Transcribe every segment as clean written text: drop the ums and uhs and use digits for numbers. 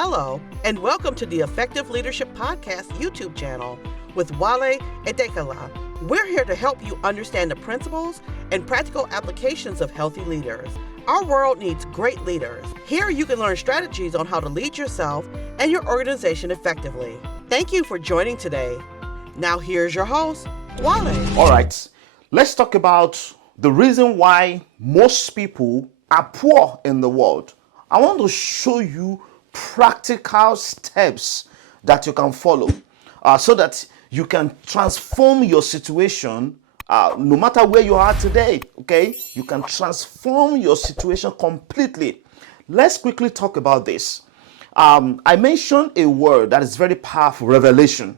Hello, and welcome to the Effective Leadership Podcast YouTube channel with Wale Edekala. We're here to help you understand the principles and practical applications of healthy leaders. Our world needs great leaders. Here you can learn strategies on how to lead yourself and your organization effectively. Thank you for joining today. Now here's your host, Wale. All right, let's talk about the reason why most people are poor in the world. I want to show you practical steps that you can follow so that you can transform your situation no matter where you are today. Okay, you can transform your situation completely. Let's quickly talk about this. I mentioned a word that is very powerful: revelation.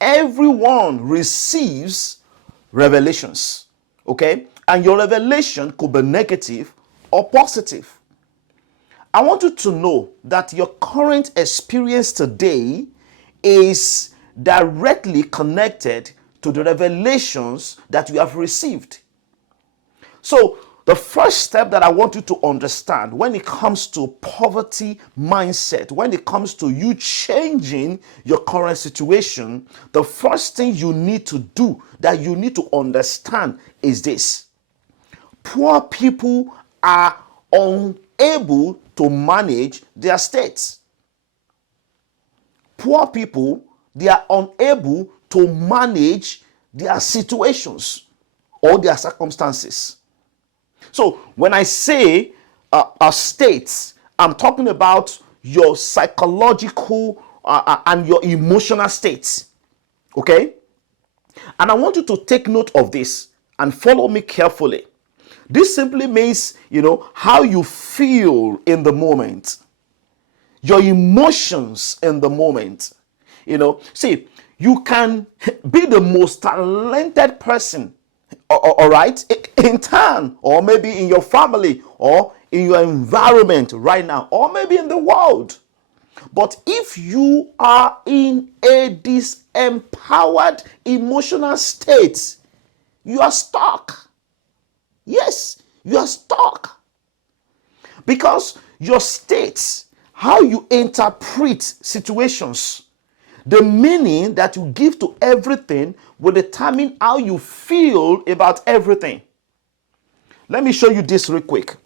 Everyone receives revelations, okay? And your revelation could be negative or positive. I want you to know that your current experience today is directly connected to the revelations that you have received. So, the first step that I want you to understand when it comes to poverty mindset, when it comes to you changing your current situation, the first thing you need to do, that you need to understand, is this: poor people are unable to manage their states. Poor people, they are unable to manage their situations or their circumstances. So when I say states, I'm talking about your psychological and your emotional states. Okay? And I want you to take note of this and follow me carefully. This simply means, how you feel in the moment, your emotions in the moment. See, you can be the most talented person, all right, in town, or maybe in your family, or in your environment right now, or maybe in the world. But if you are in a disempowered emotional state, you are stuck. Yes, you are stuck. Because your states, how you interpret situations, the meaning that you give to everything will determine how you feel about everything. Let me show you this real quick.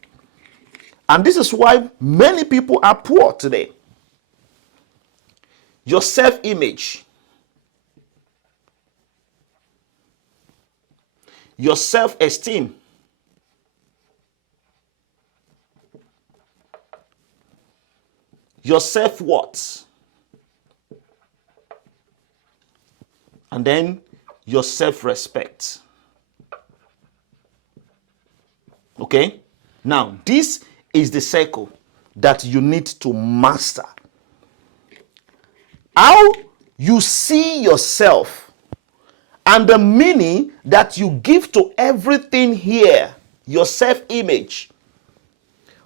And this is why many people are poor today. Your self-image, your self-esteem, your self-worth, and then your self-respect. Okay? Now, this is the circle that you need to master. How you see yourself and the meaning that you give to everything here, your self-image,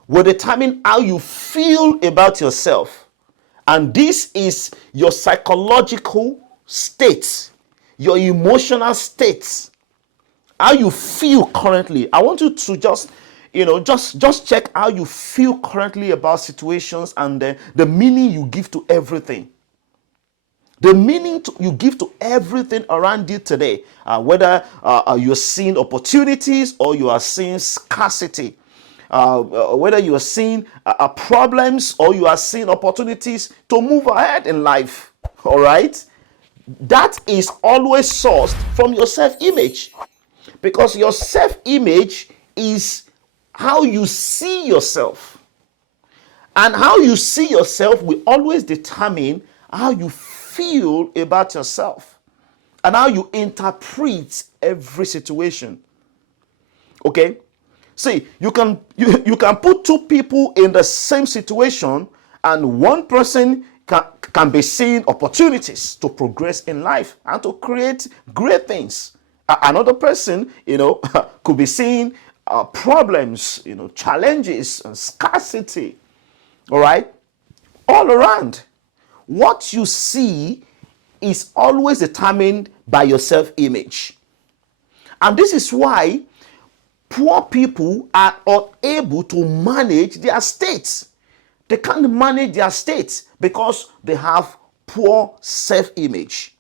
will determine how you feel about yourself. And this is your psychological state, your emotional state, how you feel currently. I want you to just check how you feel currently about situations and the meaning you give to everything. The meaning you give to everything around you today, whether you're seeing opportunities or you are seeing scarcity. Whether you are seeing problems or you are seeing opportunities to move ahead in life, all right? That is always sourced from your self-image, because your self-image is how you see yourself. And how you see yourself will always determine how you feel about yourself and how you interpret every situation. Okay? See, you can put two people in the same situation, and one person can be seeing opportunities to progress in life and to create great things. Another person, could be seeing problems, challenges and scarcity. All right? All around. What you see is always determined by your self-image. And this is why poor people are unable to manage their states. They can't manage their state because they have poor self-image.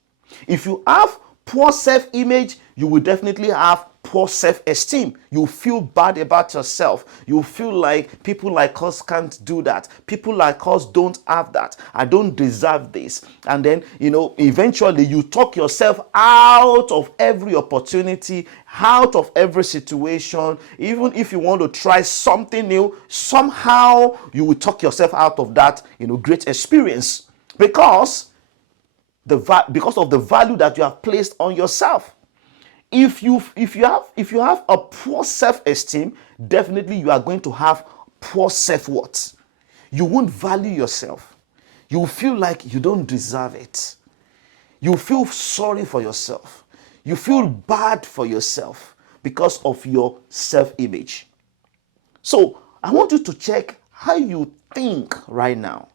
If you have poor self-image, you will definitely have poor self-esteem. You feel bad about yourself. You feel like people like us can't do that. People like us don't have that. I don't deserve this. And then, eventually you talk yourself out of every opportunity, out of every situation. Even if you want to try something new, somehow you will talk yourself out of that, great experience because of the value that you have placed on yourself. If you have a poor self-esteem, definitely you are going to have poor self-worth. You won't value yourself. You feel like you don't deserve it. You feel sorry for yourself. You feel bad for yourself because of your self-image. So I want you to check how you think right now,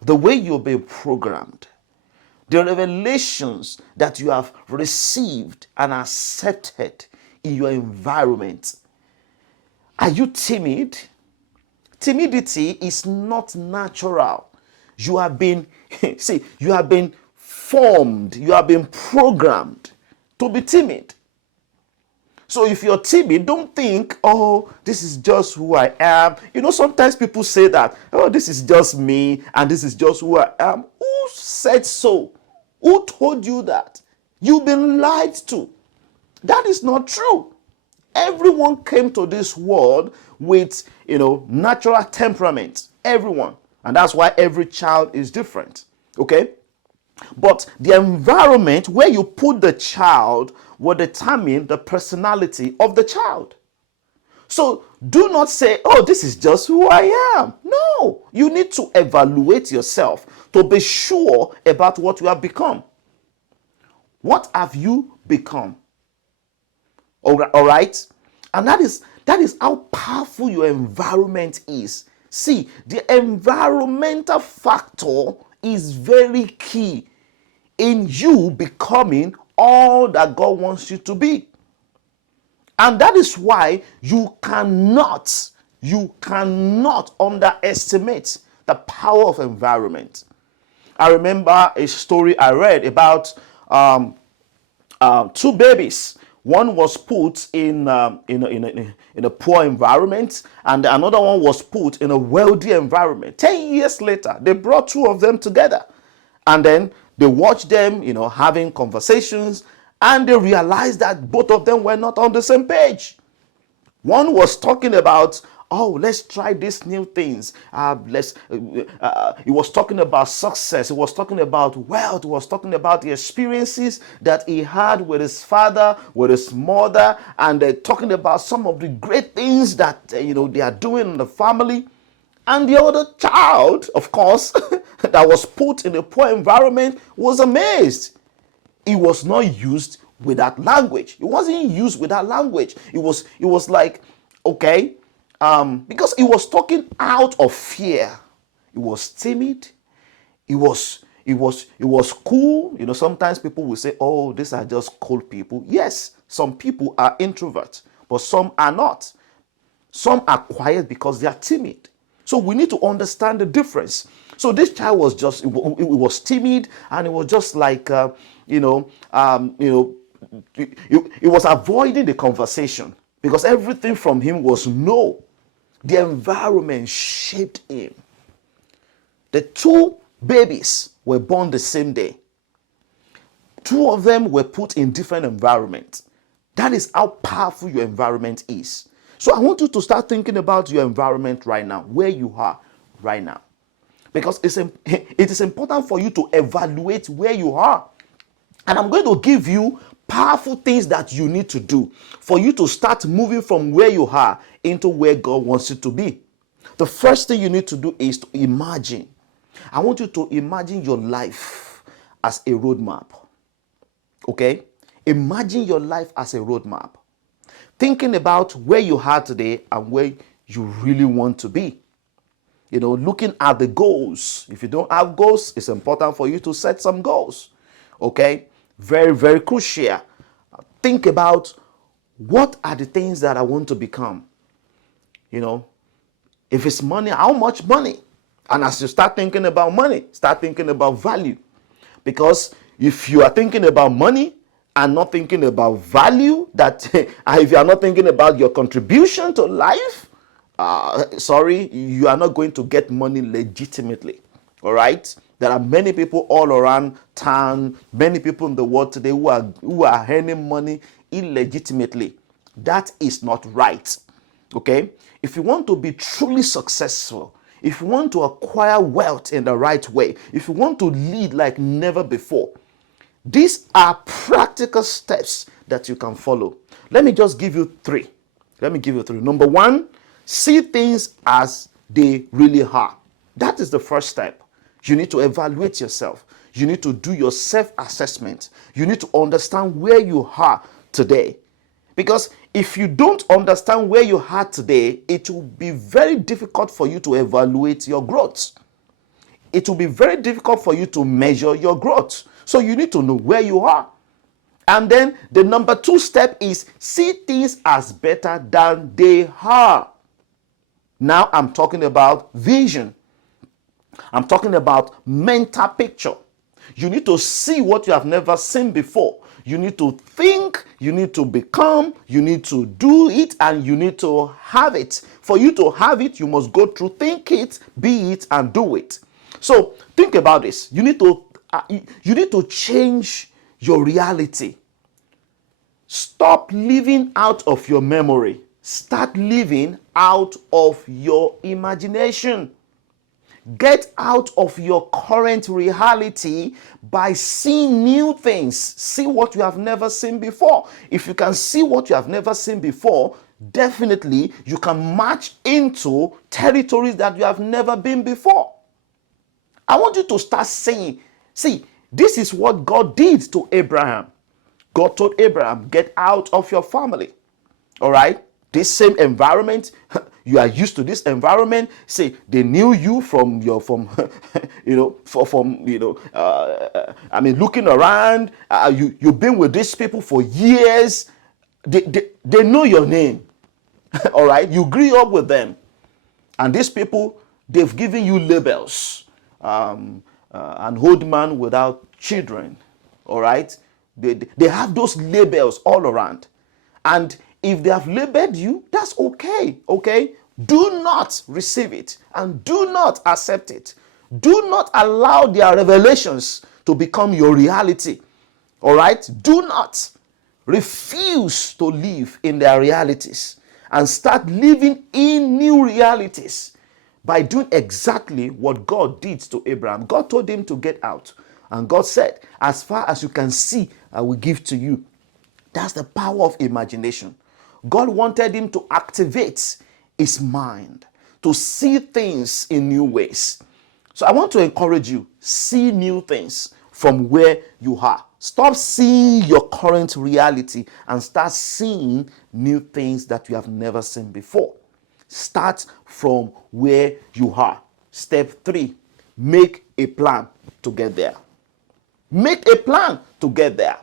the way you're being programmed, the revelations that you have received and accepted in your environment. Are you timid? Timidity is not natural. You have been, you have been formed, you have been programmed to be timid. So if you're timid, don't think, oh, this is just who I am. Sometimes people say that, oh, this is just me and this is just who I am. Who said so? Who told you that? You've been lied to. That is not true. Everyone came to this world with, natural temperament. Everyone. And that's why every child is different. Okay? But the environment where you put the child will determine the personality of the child. So do not say, oh, this is just who I am. No, you need to evaluate yourself to be sure about what you have become. What have you become? All right? And that is how powerful your environment is. See, the environmental factor is very key in you becoming all that God wants you to be. And that is why you cannot underestimate the power of environment. I remember a story I read about two babies. One was put in a poor environment, and another one was put in a wealthy environment. 10 years later, they brought two of them together, and then they watched them, having conversations, and they realized that both of them were not on the same page. One was talking about, oh, let's try these new things. He was talking about success. He was talking about wealth. He was talking about the experiences that he had with his father, with his mother, and they're talking about some of the great things that they are doing in the family. And the other child, of course, that was put in a poor environment was amazed. It was not used with that language. It wasn't used with that language. It was like, okay, because it was talking out of fear. It was timid. It was cool. Sometimes people will say, oh, these are just cool people. Yes, some people are introverts, but some are not. Some are quiet because they are timid. So we need to understand the difference. So this child was just, it was timid, and it was just like, it was avoiding the conversation because everything from him was no. The environment shaped him. The two babies were born the same day. Two of them were put in different environments. That is how powerful your environment is. So I want you to start thinking about your environment right now, where you are right now. Because it is important for you to evaluate where you are. And I'm going to give you powerful things that you need to do for you to start moving from where you are into where God wants you to be. The first thing you need to do is to imagine. I want you to imagine your life as a roadmap. Okay? Imagine your life as a roadmap. Thinking about where you are today and where you really want to be. Looking at the goals. If you don't have goals, it's important for you to set some goals. Okay? Very, very crucial. Think about what are the things that I want to become. If it's money, how much money? And as you start thinking about money, start thinking about value. Because if you are thinking about money and not thinking about value, that if you are not thinking about your contribution to life, sorry, you are not going to get money legitimately. All right? There are many people all around town, many people in the world today who are earning money illegitimately. That is not right. Okay? If you want to be truly successful, if you want to acquire wealth in the right way, if you want to lead like never before, these are practical steps that you can follow. Let me just give you three. Number one, see things as they really are. That is the first step. You need to evaluate yourself. You need to do your self-assessment. You need to understand where you are today. Because if you don't understand where you are today, it will be very difficult for you to evaluate your growth. It will be very difficult for you to measure your growth. So you need to know where you are. And then the number two step is see things as better than they are. Now I'm talking about vision. I'm talking about mental picture. You need to see what you have never seen before. You need to think, you need to become, you need to do it, and you need to have it. For you to have it, you must go through think it, be it, and do it. So think about this. You need to change your reality. Stop living out of your memory. Start living out of your imagination. Get out of your current reality by seeing new things. See what you have never seen before. If you can see what you have never seen before, definitely you can march into territories that you have never been before. I want you to start saying, see, this is what God did to Abraham. God told Abraham, get out of your family. All right? This same environment, you are used to this environment. Say they knew you from looking around. You've been with these people for years. They know your name. All right, you grew up with them, and these people, they've given you labels. An old man without children. All right, they have those labels all around, and if they have labeled you, that's okay. Okay, do not receive it and do not accept it. Do not allow their revelations to become your reality. All right, do not refuse to live in their realities and start living in new realities by doing exactly what God did to Abraham. God told him to get out, and God said, as far as you can see, I will give to you. That's the power of imagination. God wanted him to activate his mind, to see things in new ways. So I want to encourage you, see new things from where you are. Stop seeing your current reality and start seeing new things that you have never seen before. Start from where you are. Step 3, make a plan to get there. Make a plan to get there.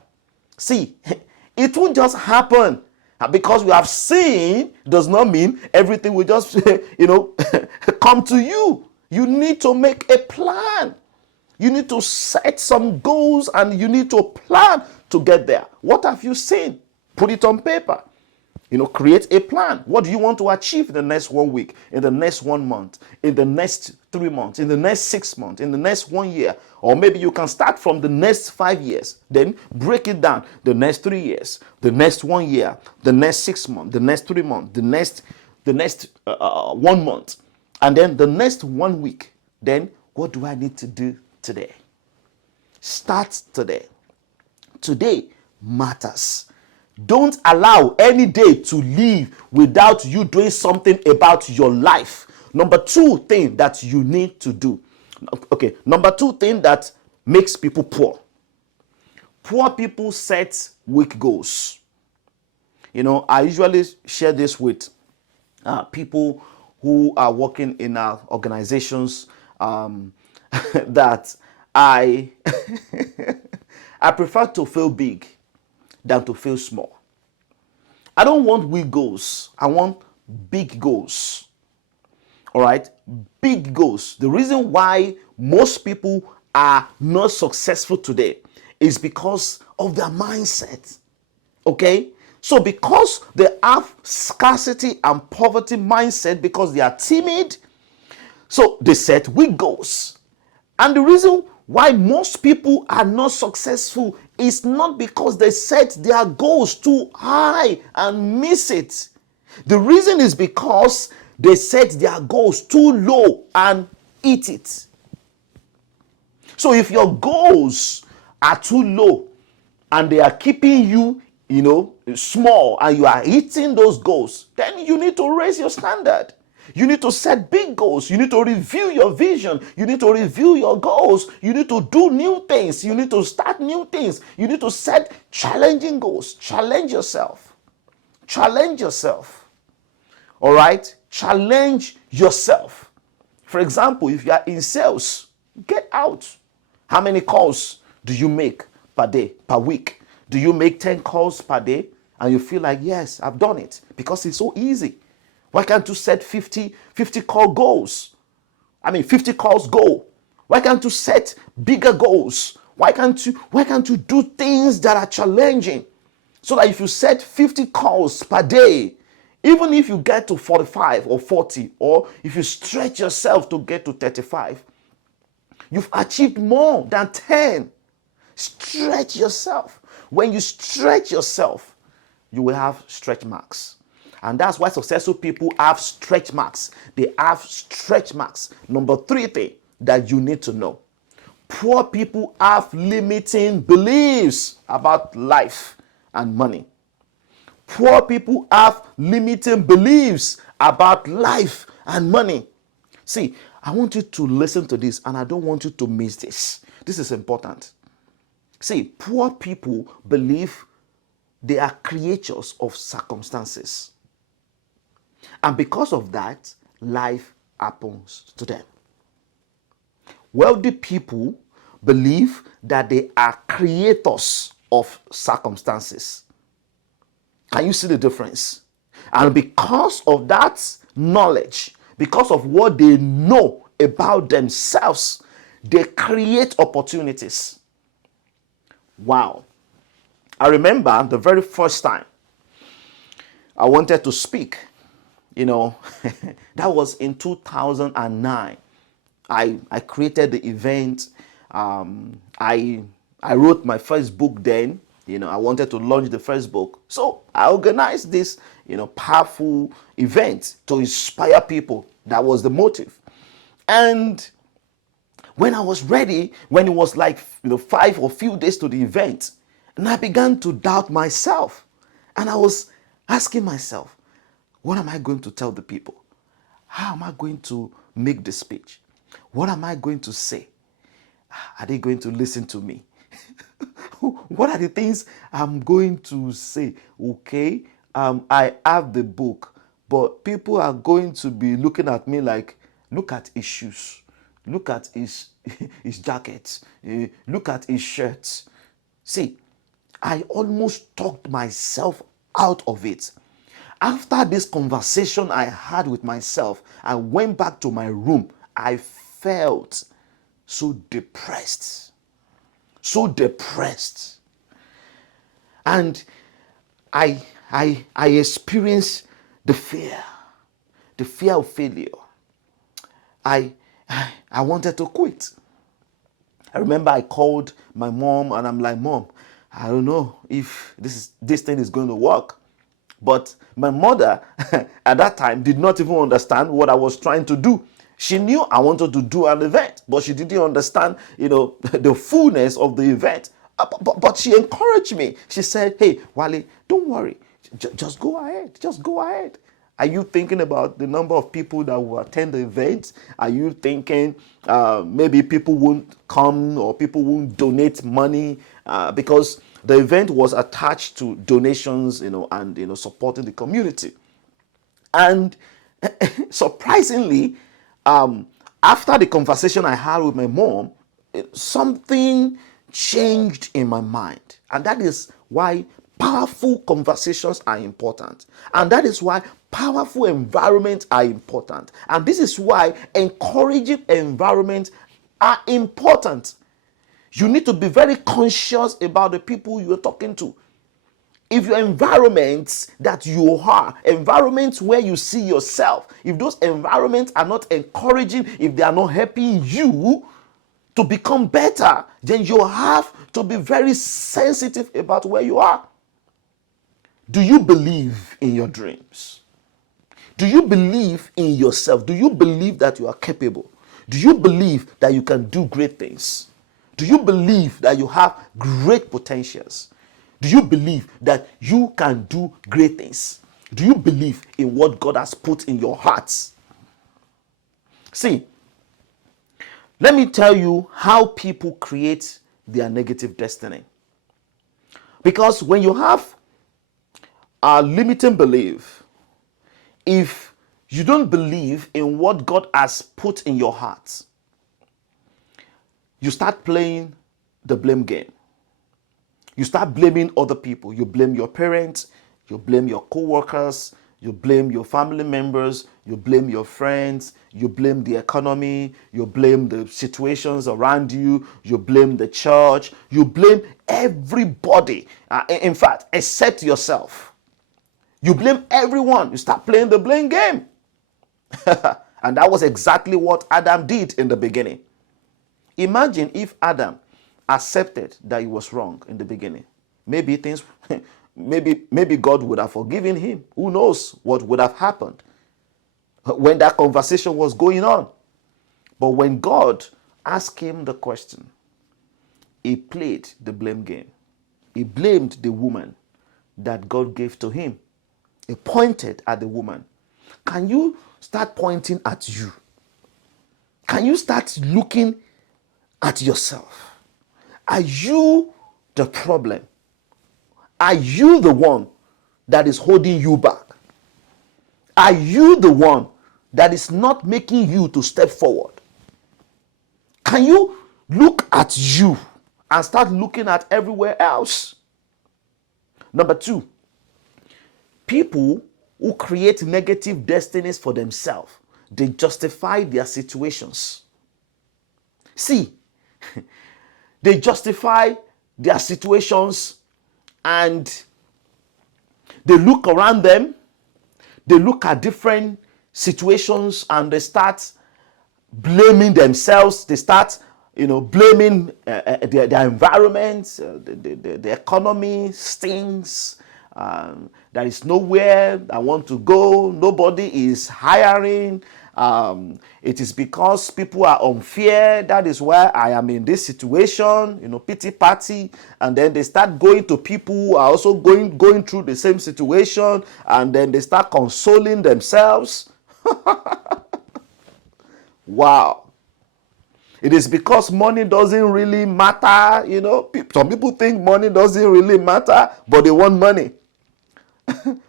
See, it won't just happen. Because we have seen does not mean everything will just, come to you. You need to make a plan. You need to set some goals and you need to plan to get there. What have you seen? Put it on paper. Create a plan. What do you want to achieve in the next 1 week, in the next 1 month, in the next 3 months, in the next 6 months, in the next 1 year? Or maybe you can start from the next 5 years, then break it down. The next 3 years, the next 1 year, the next 6 months, the next 3 months, the next 1 month, and then the next 1 week. Then what do I need to do today? Start today. Today matters. Don't allow any day to leave without you doing something about your life. Number 2 thing that you need to do. Okay, number 2 thing that makes people poor. Poor people set weak goals. I usually share this with people who are working in our organizations that I I prefer to fail big than to fail small. I don't want weak goals. I want big goals. All right, big goals. The reason why most people are not successful today is because of their mindset. Okay, so because they have scarcity and poverty mindset, because they are timid, so they set big goals. And the reason why most people are not successful is not because they set their goals too high and miss it. The reason is because they set their goals too low and eat it. So if your goals are too low and they are keeping you, small, and you are hitting those goals, then you need to raise your standard. You need to set big goals. You need to review your vision. You need to review your goals. You need to do new things. You need to start new things. You need to set challenging goals. Challenge yourself. Challenge yourself. All right? Challenge yourself. For example, if you are in sales, get out. How many calls do you make per day, per week? Do you make 10 calls per day? And you feel like, yes, I've done it because it's so easy. Why can't you set 50 call goals? 50 calls goal. Why can't you set bigger goals? Why can't you do things that are challenging? So that if you set 50 calls per day, even if you get to 45 or 40, or if you stretch yourself to get to 35, you've achieved more than 10. Stretch yourself. When you stretch yourself, you will have stretch marks. And that's why successful people have stretch marks. They have stretch marks. Number 3 thing that you need to know. Poor people have limiting beliefs about life and money. Poor people have limiting beliefs about life and money. See, I want you to listen to this, and I don't want you to miss this. This is important. See, poor people believe they are creatures of circumstances. And because of that, life happens to them. Wealthy people believe that they are creators of circumstances. Can you see the difference? And because of that knowledge, because of what they know about themselves, they create opportunities. Wow. I remember the very first time I wanted to speak, that was in 2009. I created the event. I wrote my first book then. I wanted to launch the first book. So I organized this, powerful event to inspire people. That was the motive. And when I was ready, when it was like 5 or few days to the event, and I began to doubt myself. And I was asking myself, what am I going to tell the people? How am I going to make the speech? What am I going to say? Are they going to listen to me? What are the things I'm going to say? Okay, I have the book, but people are going to be looking at me like, look at his shoes, look at his jacket, look at his shirts. See, I almost talked myself out of it. After this conversation I had with myself, I went back to my room. I felt so depressed. So depressed. And I experienced the fear of failure. I wanted to quit. I remember I called my mom and I'm like, Mom, I don't know if this thing is going to work. But my mother at that time did not even understand what I was trying to do. She knew I wanted to do an event, but she didn't understand, the fullness of the event. But she encouraged me. She said, hey, Wale, don't worry. Just go ahead. Just go ahead. Are you thinking about the number of people that will attend the event? Are you thinking maybe people won't come or people won't donate money? Because the event was attached to donations, and supporting the community. And surprisingly, after the conversation I had with my mom, something changed in my mind. And that is why powerful conversations are important. And that is why Powerful environments are important. And this is why encouraging environments are important. You need to be very conscious about the people you're talking to. If your environments that you are, environments where you see yourself, if those environments are not encouraging, if they are not helping you to become better, then you have to be very sensitive about where you are. Do you believe in your dreams? Do you believe in yourself? Do you believe that you are capable? Do you believe that you can do great things? Do you believe that you have great potentials? Do you believe that you can do great things? Do you believe in what God has put in your hearts? See, let me tell you how people create their negative destiny. Because when you have a limiting belief, if you don't believe in what God has put in your heart, you start playing the blame game. You start blaming other people. You blame your parents, you blame your co-workers, you blame your family members, you blame your friends, you blame the economy, you blame the situations around you, you blame the church, you blame everybody. In fact, except yourself. You blame everyone. You start playing the blame game. And that was exactly what Adam did in the beginning. Imagine if Adam accepted that he was wrong in the beginning. Maybe things, maybe God would have forgiven him. Who knows what would have happened when that conversation was going on. But when God asked him the question, he played the blame game. He blamed the woman that God gave to him. He pointed at the woman. Can you start pointing at you? Can you start looking at yourself? Are you the problem? Are you the one that is holding you back? Are you the one that is not making you to step forward? Can you look at you and start looking at everywhere else? Number two, people who create negative destinies for themselves, they justify their situations. See, they justify their situations and they look around them, they look at different situations and they start blaming themselves. They start, blaming their environment, the economy stinks. There is nowhere I want to go. Nobody is hiring. It is because people are unfair. That is why I am in this situation, pity party. And then they start going to people who are also going through the same situation. And then they start consoling themselves. Wow. It is because money doesn't really matter. Some people think money doesn't really matter, but they want money.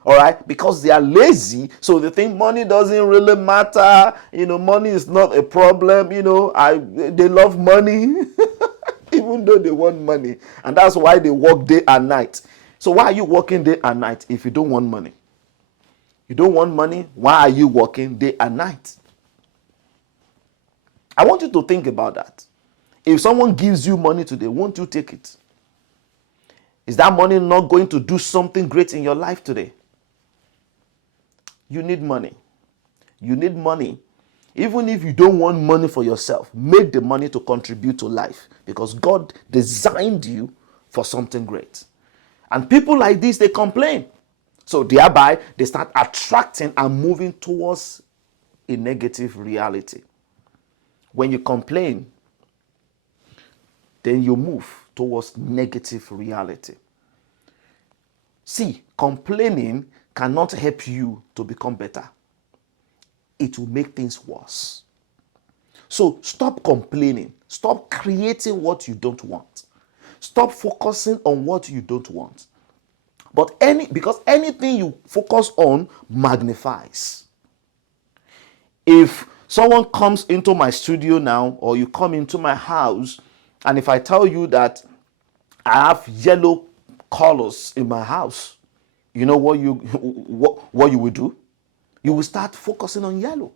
All right, because they are lazy, so they think money doesn't really matter. Money is not a problem. They love money, even though they want money, and that's why they work day and night. So why are you working day and night if you don't want money? You don't want money. Why are you working day and night? I want you to think about that. If someone gives you money today, won't you take it? Is that money not going to do something great in your life today? You need money. You need money. Even if you don't want money for yourself, make the money to contribute to life, because God designed you for something great. And people like this, they complain. So thereby, they start attracting and moving towards a negative reality. When you complain, then you move towards negative reality. See, complaining cannot help you to become better. It will make things worse. So stop complaining. Stop creating what you don't want. Stop focusing on what you don't want. Because anything you focus on magnifies. If someone comes into my studio now, or you come into my house, and if I tell you that I have yellow colors in my house, you know what you will do? you will start focusing on yellow.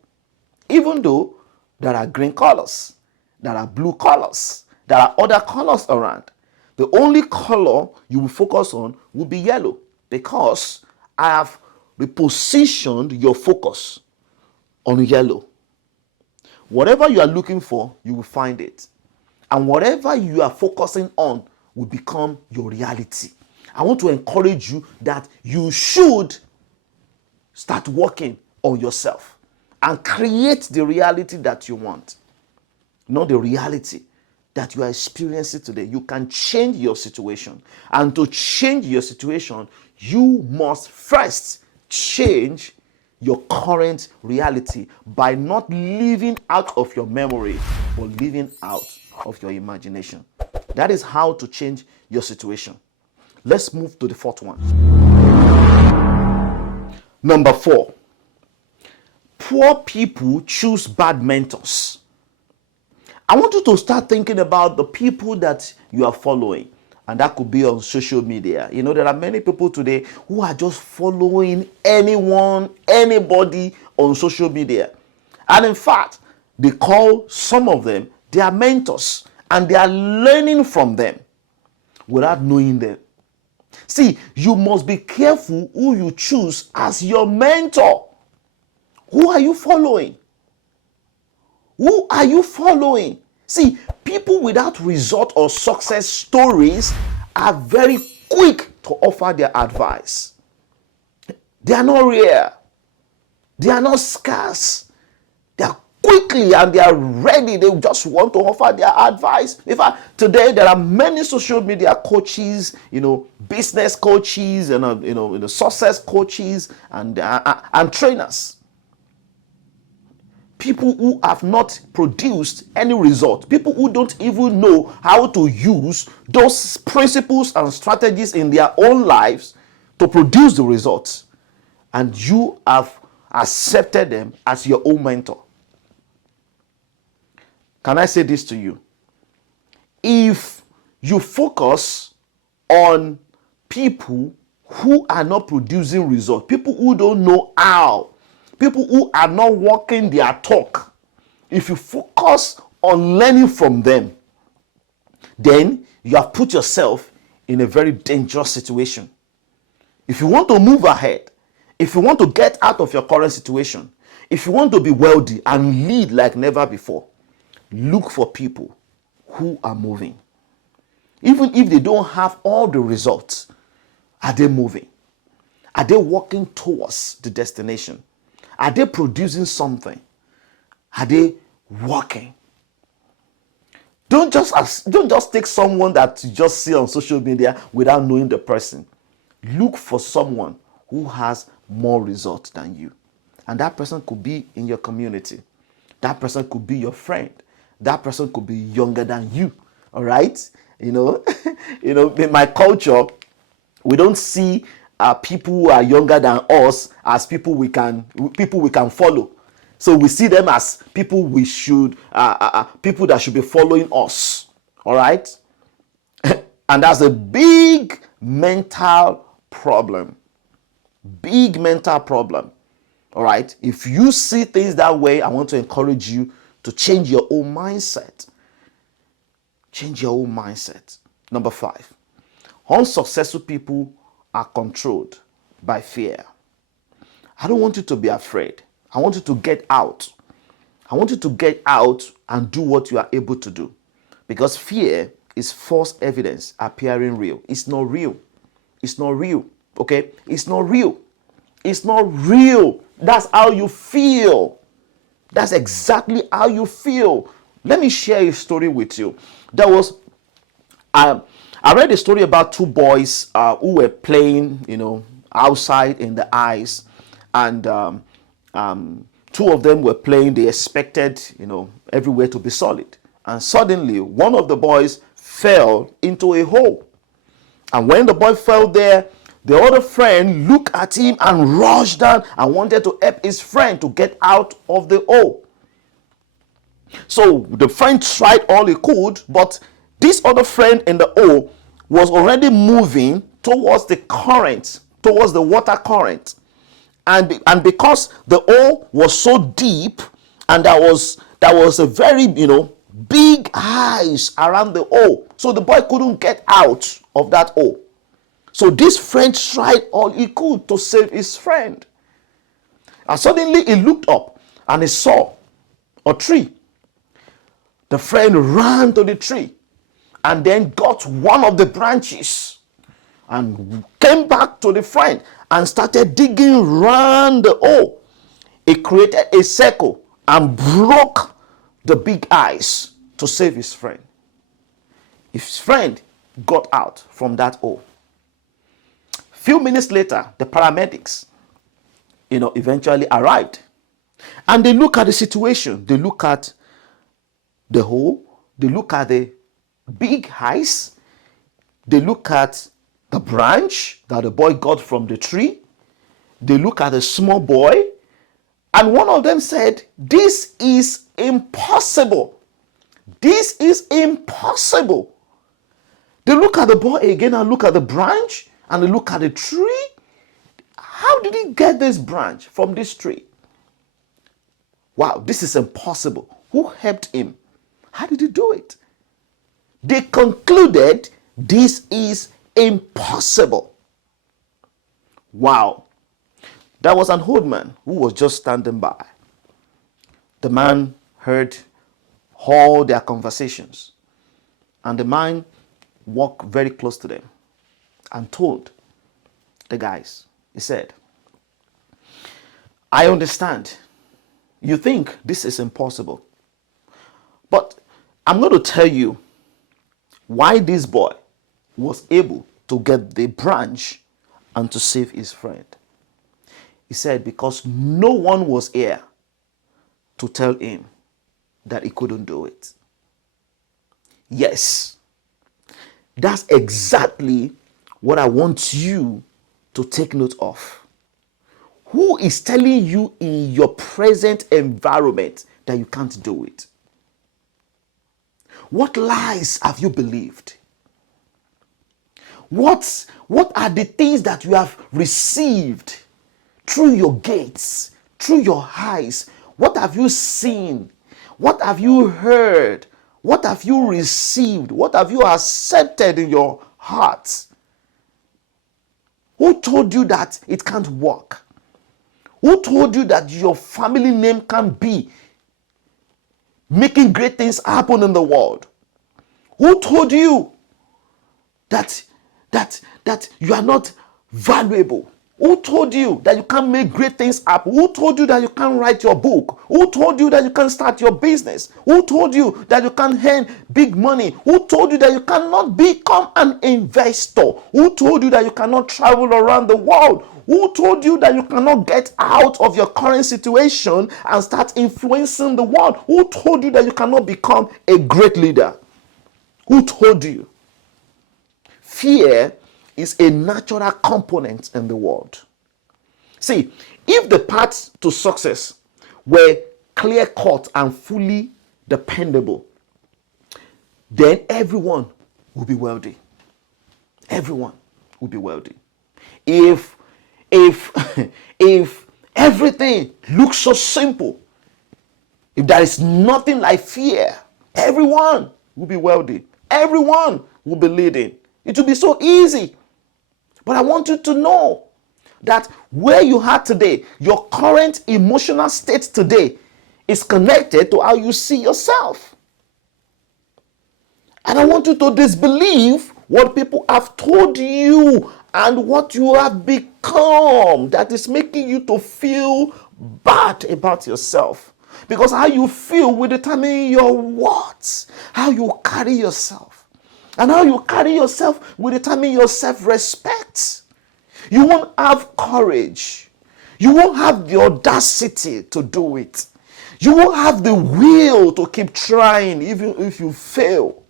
Even though there are green colors, there are blue colors, there are other colors around. The only color you will focus on will be yellow, because I have repositioned your focus on yellow. Whatever you are looking for, you will find it. And whatever you are focusing on will become your reality. I want to encourage you that you should start working on yourself and create the reality that you want, not the reality that you are experiencing today. You can change your situation. And to change your situation, you must first change your current reality by not living out of your memory, but living out of your imagination. That is how to change your situation. Let's move to the fourth one. Number 4, poor people choose bad mentors. I want you to start thinking about the people that you are following. And that could be on social media. You know, there are many people today who are just following anyone, anybody on social media. And in fact, they call some of them their mentors. And they are learning from them without knowing them. See, you must be careful who you choose as your mentor. Who are you following? Who are you following? See, people without result or success stories are very quick to offer their advice. They are not rare. They are not scarce. They are quickly and they are ready. They just want to offer their advice. In fact, today there are many social media coaches, business coaches, and success coaches and trainers. People who have not produced any result, people who don't even know how to use those principles and strategies in their own lives to produce the results. And you have accepted them as your own mentor. Can I say this to you? If you focus on people who are not producing results, people who don't know how, people who are not walking their talk, if you focus on learning from them, then you have put yourself in a very dangerous situation. If you want to move ahead, if you want to get out of your current situation, if you want to be wealthy and lead like never before, look for people who are moving. Even if they don't have all the results, are they moving? Are they walking towards the destination? Are they producing something? Are they working? Don't just take someone that you just see on social media without knowing the person. Look for someone who has more results than you. And that person could be in your community. That person could be your friend. That person could be younger than you. All right? In my culture, we don't see people who are younger than us as people we can follow. So we see them as people we should people that should be following us. All right? And that's a big mental problem. Big mental problem. All right? If you see things that way, I want to encourage you to change your own mindset. Change your own mindset. Number 5. Unsuccessful people are controlled by fear. I don't want you to be afraid. I want you to get out. I want you to get out and do what you are able to do. Because fear is false evidence appearing real. It's not real. It's not real. Okay? It's not real. It's not real. That's how you feel. That's exactly how you feel. Let me share a story with you. I read a story about 2 boys who were playing, outside in the ice, and 2 of them were playing. They expected, everywhere to be solid, and suddenly one of the boys fell into a hole. And when the boy fell there, the other friend looked at him and rushed down and wanted to help his friend to get out of the hole. So the friend tried all he could, but this other friend in the hole was already moving towards the current, towards the water current. and because the hole was so deep, and there was a very big ice around the hole, so the boy couldn't get out of that hole. So this friend tried all he could to save his friend. And suddenly he looked up and he saw a tree. The friend ran to the tree and then got one of the branches and came back to the friend and started digging around the hole. He created a circle and broke the big ice to save his friend. His friend got out from that hole. Few minutes later, the paramedics, eventually arrived. And they look at the situation. They look at the hole. They look at the big ice. They look at the branch that the boy got from the tree. They look at the small boy. And one of them said, "This is impossible. This is impossible." They look at the boy again and look at the branch and they look at the tree. How did he get this branch from this tree? Wow, this is impossible. Who helped him? How did he do it? They concluded this is impossible. Wow. There was an old man who was just standing by. The man heard all their conversations, and the man walked very close to them and told the guys, he said, "I understand. You think this is impossible. But I'm going to tell you why this boy was able to get the branch and to save his friend." He said, "Because no one was here to tell him that he couldn't do it." Yes, that's exactly what I want you to take note of. Who is telling you in your present environment that you can't do it? What lies have you believed? What are the things that you have received through your gates, through your eyes? What have you seen? What have you heard? What have you received? What have you accepted in your heart? Who told you that it can't work? Who told you that your family name can't be making great things happen in the world? Who told you that you are not valuable? Who told you that you can't make great things happen? Who told you that you can't write your book? Who told you that you can't start your business? Who told you that you can't earn big money? Who told you that you cannot become an investor? Who told you that you cannot travel around the world? Who told you that you cannot get out of your current situation and start influencing the world? Who told you that you cannot become a great leader? Who told you? Fear is a natural component in the world. See, if the paths to success were clear-cut and fully dependable, then everyone would be wealthy. Everyone would be wealthy. If everything looks so simple, if there is nothing like fear, everyone will be wealthy. Everyone will be leading. It will be so easy. But I want you to know that where you are today, your current emotional state today, is connected to how you see yourself. And I want you to disbelieve what people have told you and what you have become that is making you to feel bad about yourself. Because how you feel will determine your words, how you carry yourself. And how you carry yourself will determine your self-respect. You won't have courage. You won't have the audacity to do it. You won't have the will to keep trying even if you fail.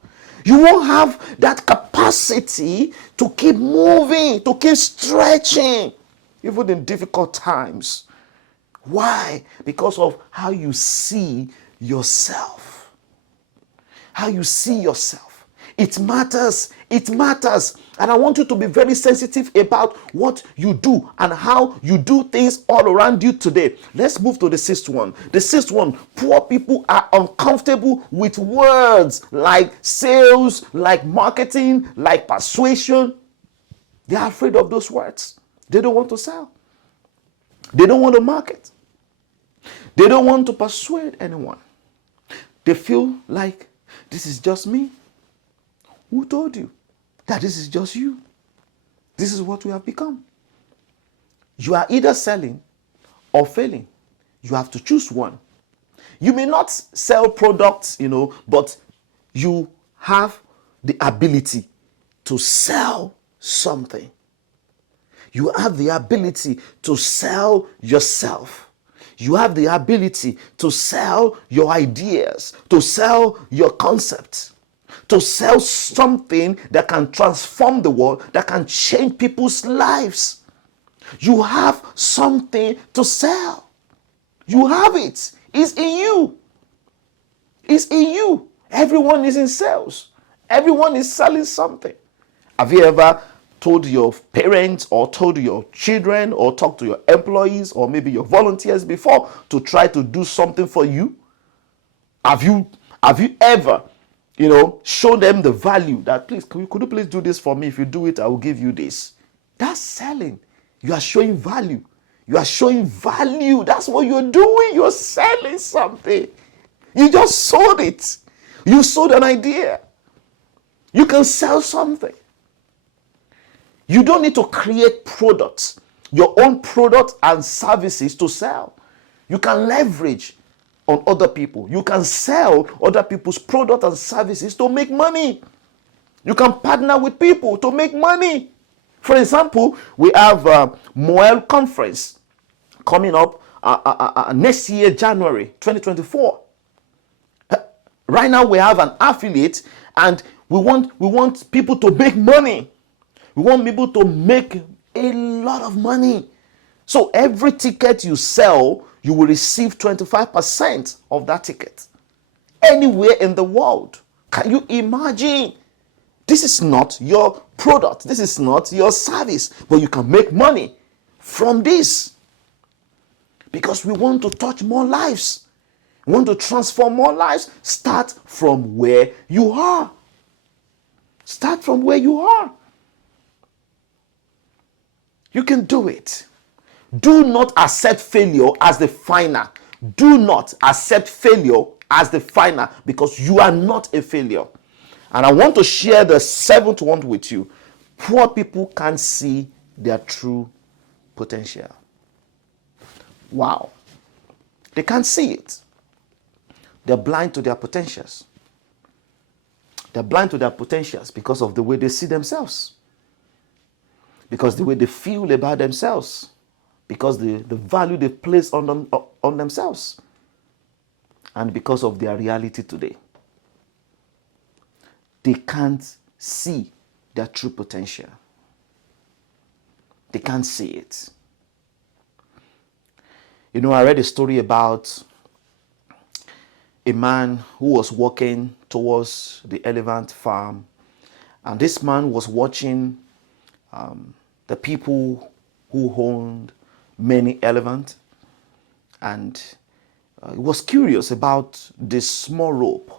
You won't have that capacity to keep moving, to keep stretching, even in difficult times. Why? Because of how you see yourself. How you see yourself. It matters. It matters. And I want you to be very sensitive about what you do and how you do things all around you today. Let's move to the sixth one. The sixth one, poor people are uncomfortable with words like sales, like marketing, like persuasion. They are afraid of those words. They don't want to sell. They don't want to market. They don't want to persuade anyone. They feel like this is just me. Who told you that this is just you? This is what we have become. You are either selling or failing. You have to choose one. You may not sell products, but you have the ability to sell something. You have the ability to sell yourself. You have the ability to sell your ideas, to sell your concepts, to sell something that can transform the world, that can change people's lives. You have something to sell. You have it. It's in you. It's in you. Everyone is in sales. Everyone is selling something. Have you ever told your parents or told your children or talked to your employees or maybe your volunteers before to try to do something for you? Have you ever, shown them the value that, please, could you please do this for me? If you do it, I will give you this. That's selling. You are showing value. You are showing value. That's what you're doing. You're selling something. You just sold it. You sold an idea. You can sell something. You don't need to create products, your own products and services to sell. You can leverage on other people. You can sell other people's products and services to make money. You can partner with people to make money. For example, we have Moel Conference coming up next year, January 2024. Right now we have an affiliate and we want people to make money. We want people to make a lot of money. So every ticket you sell, you will receive 25% of that ticket. Anywhere in the world. Can you imagine? This is not your product. This is not your service. But you can make money from this. Because we want to touch more lives. We want to transform more lives. Start from where you are. Start from where you are. You can do it. Do not accept failure as the final. Do not accept failure as the final because you are not a failure. And I want to share the seventh one with you. Poor people can't see their true potential. Wow. They can't see it. They're blind to their potentials. They're blind to their potentials because of the way they see themselves. Because the way they feel about themselves, because the value they place on themselves, and because of their reality today. They can't see their true potential. They can't see it. I read a story about a man who was walking towards the elephant farm, and this man was watching the people who owned many elephants, and he was curious about this small rope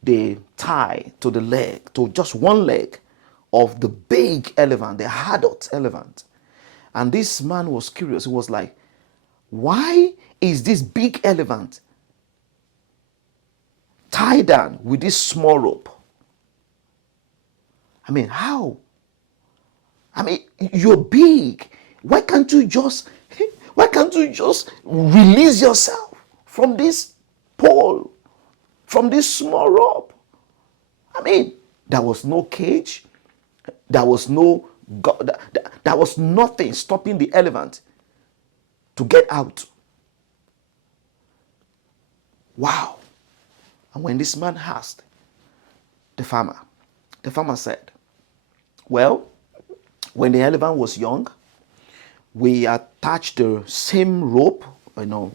they tie to the leg, to just one leg of the big elephant, the adult elephant. And this man was curious. He was like, why is this big elephant tied down with this small rope? I mean, how? I mean, you're big. Why can't you just release yourself from this pole, from this small rope? I mean, there was no cage. There was nothing stopping the elephant to get out. Wow. And when this man asked the farmer said, well, when the elephant was young, we attached the same rope, to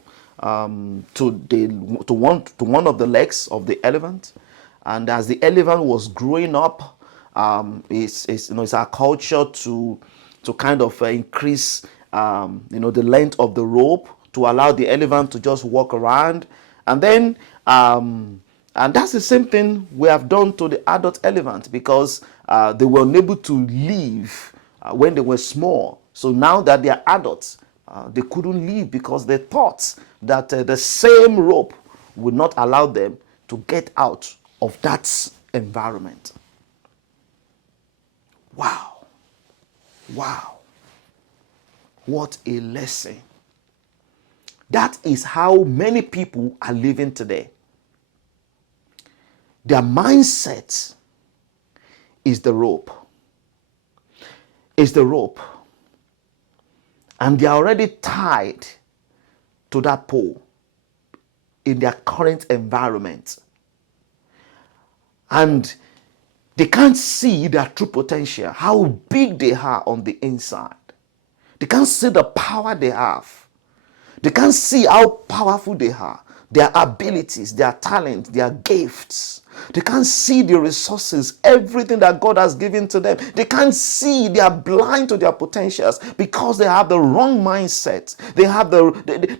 one of the legs of the elephant, And as the elephant was growing up, it's our culture to kind of increase the length of the rope to allow the elephant to just walk around. And then and that's the same thing we have done to the adult elephant, because they were unable to leave when they were small. So now that they are adults, they couldn't leave because they thought that the same rope would not allow them to get out of that environment. Wow. Wow. What a lesson. That is how many people are living today. Their mindset is the rope. Is the rope. And they are already tied to that pole in their current environment. And they can't see their true potential, how big they are on the inside. They can't see the power they have. They can't see how powerful they are, their abilities, their talent, their gifts. They can't see the resources, everything that God has given to them. They can't see, they are blind to their potentials because they have the wrong mindset. They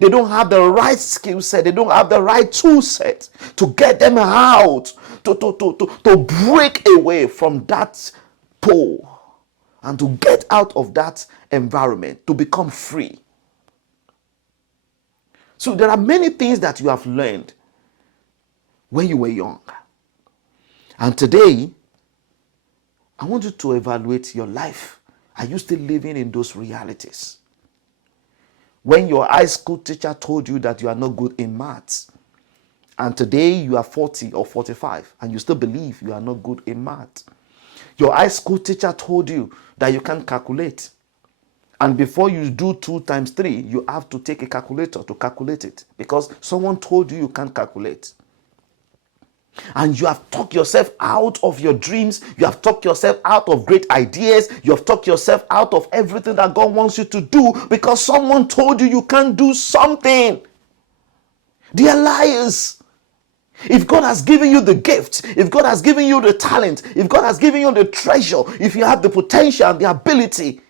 don't have the right skill set. They don't have the right tool set to get them out, to break away from that pole and to get out of that environment, to become free. So there are many things that you have learned when you were young. And today, I want you to evaluate your life. Are you still living in those realities? When your high school teacher told you that you are not good in maths, and today you are 40 or 45, and you still believe you are not good in maths. Your high school teacher told you that you can't calculate. And before you do 2 times 3, you have to take a calculator to calculate it, because someone told you you can't calculate. And you have talked yourself out of your dreams. You have talked yourself out of great ideas. You have talked yourself out of everything that God wants you to do because someone told you you can't do something. They are liars. If God has given you the gift, if God has given you the talent, if God has given you the treasure, if you have the potential and the ability,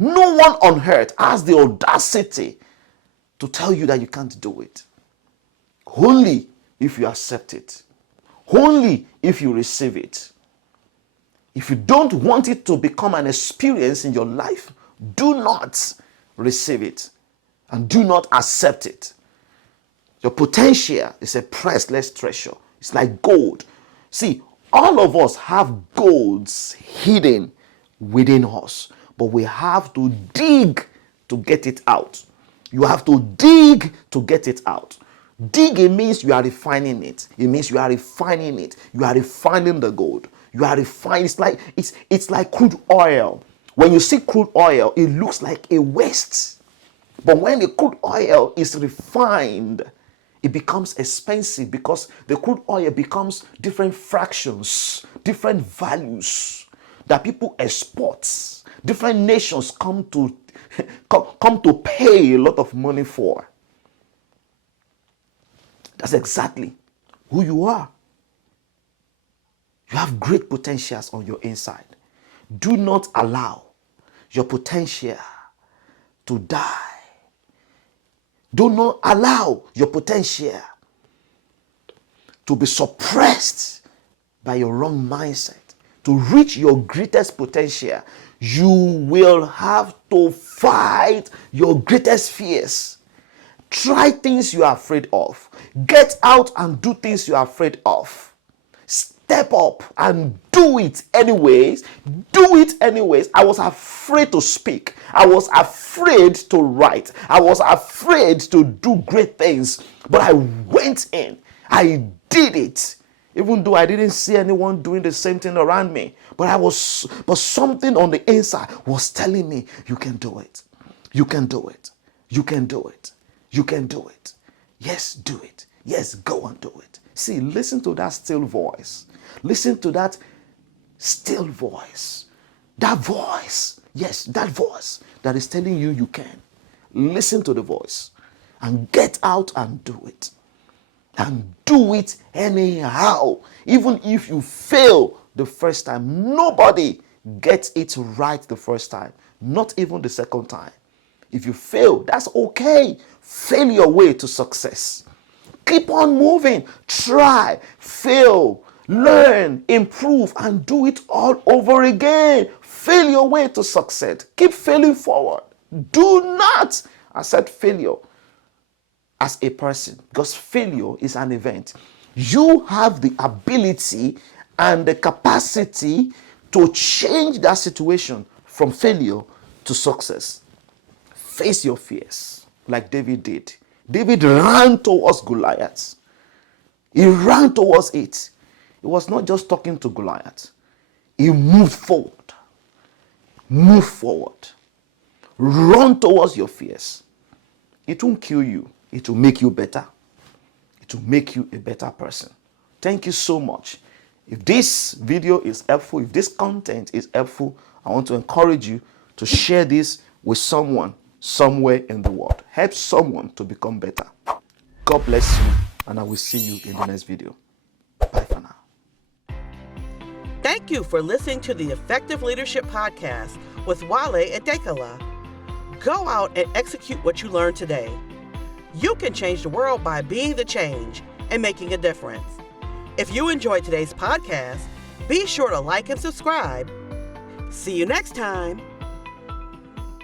no one on earth has the audacity to tell you that you can't do it. Only if you accept it. Only if you receive it. If you don't want it to become an experience in your life, do not receive it and do not accept it. Your potential is a priceless treasure. It's like gold. See, all of us have golds hidden within us, but we have to dig to get it out. You have to dig to get it out. Digging means you are refining it. It means you are refining it. You are refining the gold. You are refining. It's like crude oil. When you see crude oil, it looks like a waste. But when the crude oil is refined, it becomes expensive because the crude oil becomes different fractions, different values that people export. Different nations come to pay a lot of money for. That's exactly who you are. You have great potentials on your inside. Do not allow your potential to die. Do not allow your potential to be suppressed by your wrong mindset. To reach your greatest potential, you will have to fight your greatest fears. Try things you are afraid of. Get out and do things you are afraid of. Step up and do it anyways. Do it anyways. I was afraid to speak. I was afraid to write. I was afraid to do great things. But I went in. I did it. Even though I didn't see anyone doing the same thing around me. But something on the inside was telling me, you can do it. You can do it. You can do it. You can do it. Yes, do it. Yes, go and do it. See, listen to that still voice. Listen to that still voice. That voice. Yes, that voice that is telling you can. Listen to the voice and get out and do it. and do it anyhow. Even if you fail the first time, nobody gets it right the first time, not even the second time. If you fail, that's okay. Fail your way to success. Keep on moving. Try, fail, learn, improve, and do it all over again. Fail your way to success. Keep failing forward. Do not accept failure as a person, because failure is an event. You have the ability and the capacity to change that situation from failure to success. Face your fears like David did. David ran towards Goliath. He ran towards it. He was not just talking to Goliath. He moved forward. Move forward. Run towards your fears. It won't kill you. It will make you better. It will make you a better person. Thank you so much. If this video is helpful, if this content is helpful, I want to encourage you to share this with someone somewhere in the world. Help someone to become better. God bless you, and I will see you in the next video. Bye for now. Thank you for listening to the Effective Leadership Podcast with Wale Adekala. Go out and execute what you learned today. You can change the world by being the change and making a difference. If you enjoyed today's podcast, be sure to like and subscribe. See you next time.